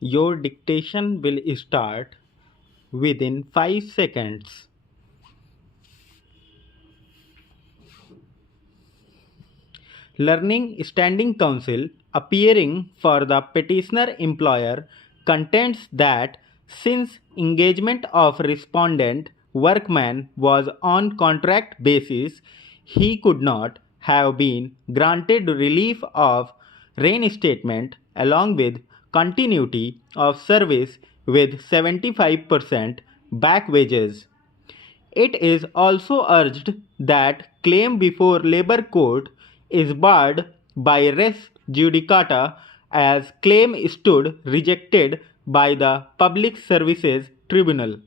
Your dictation will start within 5 seconds. Learning Standing Counsel appearing for the petitioner employer contends that since engagement of respondent workman was on contract basis, he could not have been granted relief of reinstatement along with continuity of service with 75% back wages. It is also urged that claim before labor court is barred by res judicata as claim stood rejected by the Public Services Tribunal.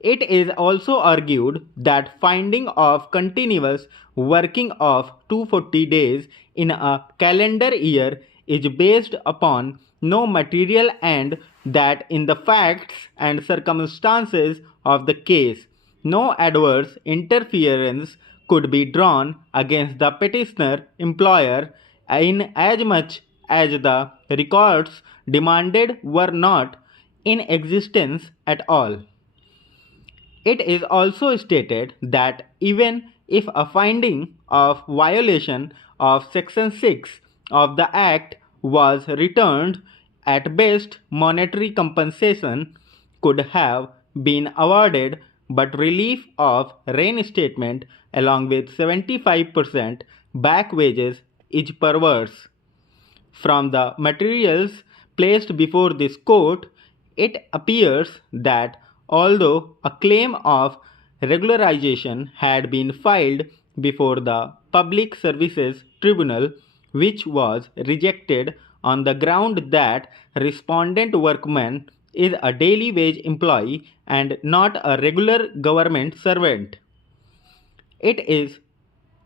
It is also argued that finding of continuous working of 240 days in a calendar year is based upon no material and that in the facts and circumstances of the case, no adverse interference could be drawn against the petitioner employer in as much as the records demanded were not in existence at all. It is also stated that even if a finding of violation of Section 6 of the Act was returned, at best monetary compensation could have been awarded, but relief of reinstatement along with 75% back wages is perverse. From the materials placed before this court, it appears that although a claim of regularization had been filed before the Public Services Tribunal, which was rejected on the ground that respondent workman is a daily wage employee and not a regular government servant. It is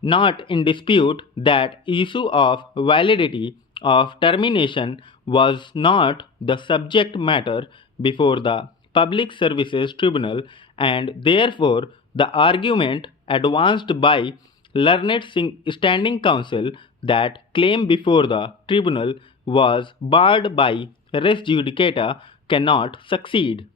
not in dispute that issue of validity of termination was not the subject matter before the Public Services Tribunal, and therefore the argument advanced by learned standing counsel that claim before the tribunal was barred by res judicata cannot succeed.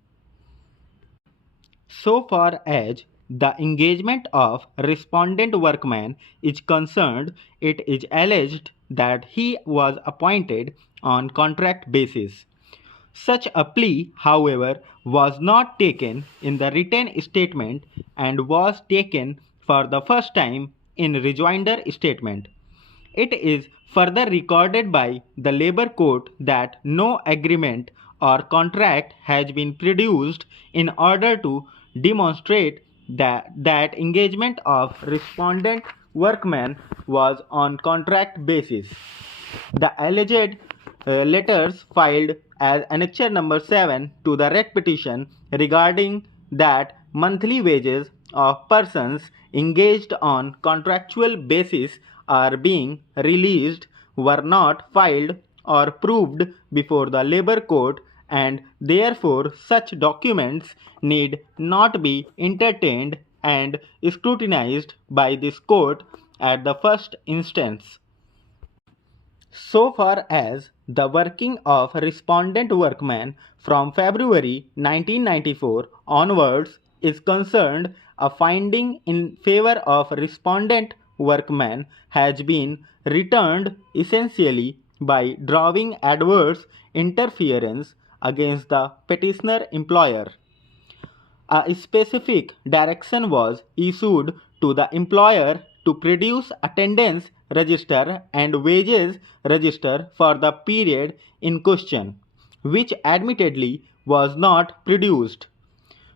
So far as the engagement of respondent workman is concerned, it is alleged that he was appointed on contract basis. Such a plea, however, was not taken in the written statement and was taken for the first time in rejoinder statement. It is further recorded by the labor court that no agreement or contract has been produced in order to demonstrate that engagement of respondent workman was on contract basis. The alleged letters filed as Annexure number 7 to the writ petition regarding that monthly wages of persons engaged on contractual basis are being released were not filed or proved before the labor court, and therefore such documents need not be entertained and scrutinized by this court at the first instance. So far as the working of respondent workman from February 1994 onwards is concerned, a finding in favor of respondent workman has been returned essentially by drawing adverse interference against the petitioner employer. A specific direction was issued to the employer to produce attendance register and wages register for the period in question, which admittedly was not produced.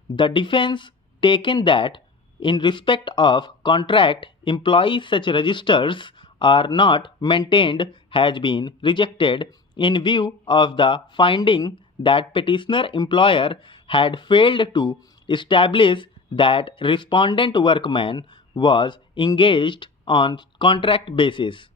The defense taken that in respect of contract employees such registers are not maintained has been rejected in view of the finding that petitioner employer had failed to establish that respondent workman was engaged on contract basis.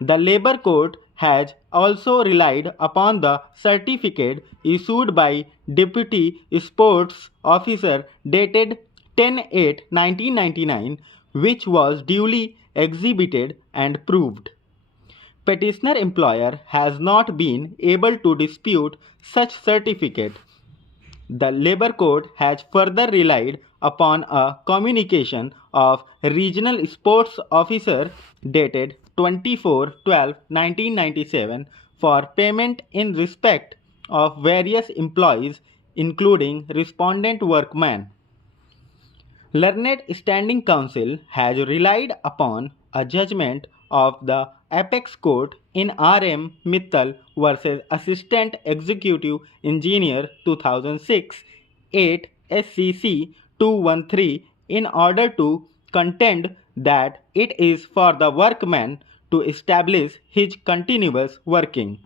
The labor court has also relied upon the certificate issued by Deputy Sports Officer dated 10/8/1999, which was duly exhibited and proved. Petitioner employer has not been able to dispute such certificate. The Labour Court has further relied upon a communication of Regional Sports Officer dated 24/12/1997 for payment in respect of various employees including respondent workmen. Learned Standing Counsel has relied upon a judgment of the Apex Court in R.M. Mittal versus Assistant Executive Engineer 2006 8 SCC 213 in order to contend that it is for the workman to establish his continuous working.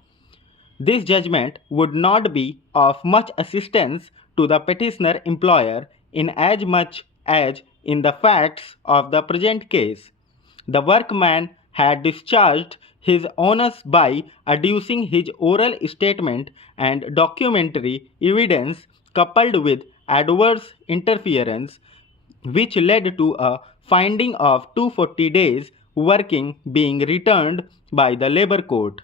This judgment would not be of much assistance to the petitioner employer in as much as in the facts of the present case. The workman had discharged his onus by adducing his oral statement and documentary evidence coupled with adverse interference, which led to a finding of 240 days working being returned by the Labour Court.